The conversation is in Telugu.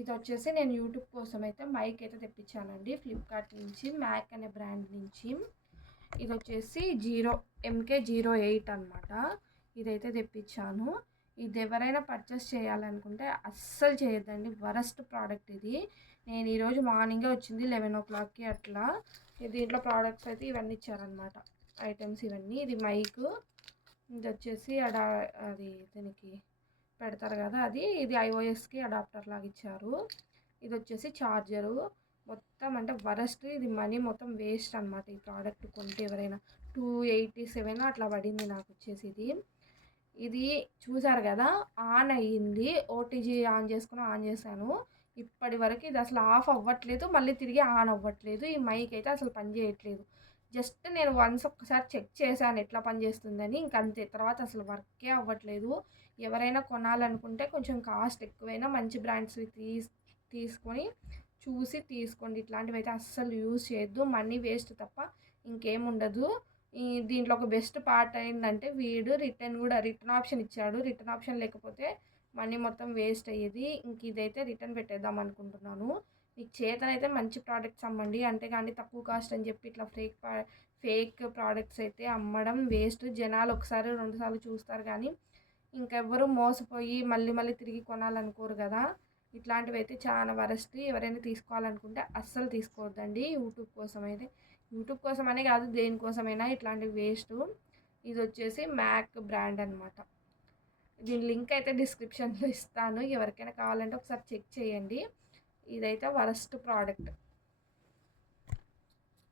ఇదొచ్చేసి నేను యూట్యూబ్ కోసం అయితే మైక్ అయితే తెప్పించానండి ఫ్లిప్కార్ట్ నుంచి, మ్యాక్ అనే బ్రాండ్ నుంచి. ఇదొచ్చేసి MK08 అనమాట. ఇదైతే తెప్పించాను. ఇది ఎవరైనా పర్చేస్ చేయాలనుకుంటే అస్సలు చేయొద్దండి, వరస్ట్ ప్రోడక్ట్ ఇది. నేను ఈరోజు మార్నింగే వచ్చింది 11 అట్లా. దీంట్లో ప్రోడక్ట్స్ అయితే ఇవన్నీ ఇచ్చారనమాట, ఐటమ్స్ ఇవన్నీ. ఇది మైక్, ఇది వచ్చేసి అది దీనికి పెడతారు కదా అది, ఇది iOSకి అడాప్టర్ లాగా ఇచ్చారు. ఇది వచ్చేసి ఛార్జరు. మొత్తం అంటే వరస్ట్, ఇది మనీ మొత్తం వేస్ట్ అనమాట. ఈ ప్రోడక్ట్ కొంటే ఎవరైనా 287 అట్లా పడింది నాకు వచ్చేసి. ఇది చూసారు కదా, ఆన్ అయ్యింది. ఓటీజీ ఆన్ చేసుకుని ఆన్ చేశాను. ఇప్పటి వరకు ఇది అసలు ఆఫ్ అవ్వట్లేదు, మళ్ళీ తిరిగి ఆన్ అవ్వట్లేదు. ఈ మైక్ అయితే అసలు పని చేయట్లేదు. జస్ట్ నేను ఒక్కసారి చెక్ చేశాను ఎట్లా పనిచేస్తుందని, ఇంకంతే. తర్వాత అసలు వర్కే అవ్వట్లేదు. ఎవరైనా కొనాలనుకుంటే కొంచెం కాస్ట్ ఎక్కువైనా మంచి బ్రాండ్స్వి తీసుకొని చూసి తీసుకోండి. ఇట్లాంటివి అయితే అస్సలు యూజ్ చేయొద్దు, మనీ వేస్ట్ తప్ప ఇంకేముండదు. దీంట్లో ఒక బెస్ట్ పార్ట్ ఏంటంటే వీడు రిటర్న్ ఆప్షన్ ఇచ్చాడు. రిటర్న్ ఆప్షన్ లేకపోతే మనీ మొత్తం వేస్ట్ అయ్యేది. ఇంక ఇదైతే రిటర్న్ పెట్టేద్దాం అనుకుంటున్నాను. మీకు చేతనైతే మంచి ప్రోడక్ట్స్ అమ్మండి, అంతేగాని తక్కువ కాస్ట్ అని చెప్పి ఇట్లా ఫేక్ ప్రోడక్ట్స్ అయితే అమ్మడం వేస్ట్. జనాలు ఒకసారి 2 సార్లు చూస్తారు కానీ ఇంకెవ్వరూ మోసపోయి మళ్ళీ తిరిగి కొనాలనుకోరు కదా. ఇట్లాంటివి అయితే చాలా వరస్ట్. ఎవరైనా తీసుకోవాలనుకుంటే అస్సలు తీసుకోవద్దండి. యూట్యూబ్ కోసం అనే కాదు, దేనికోసమైనా ఇట్లాంటివి వేస్ట్. ఇది వచ్చేసి మ్యాక్ బ్రాండ్ అనమాట. దీని లింక్ అయితే డిస్క్రిప్షన్లో ఇస్తాను, ఎవరికైనా కావాలంటే ఒకసారి చెక్ చేయండి. ఇదైతే వరస్ట్ ప్రోడక్ట్.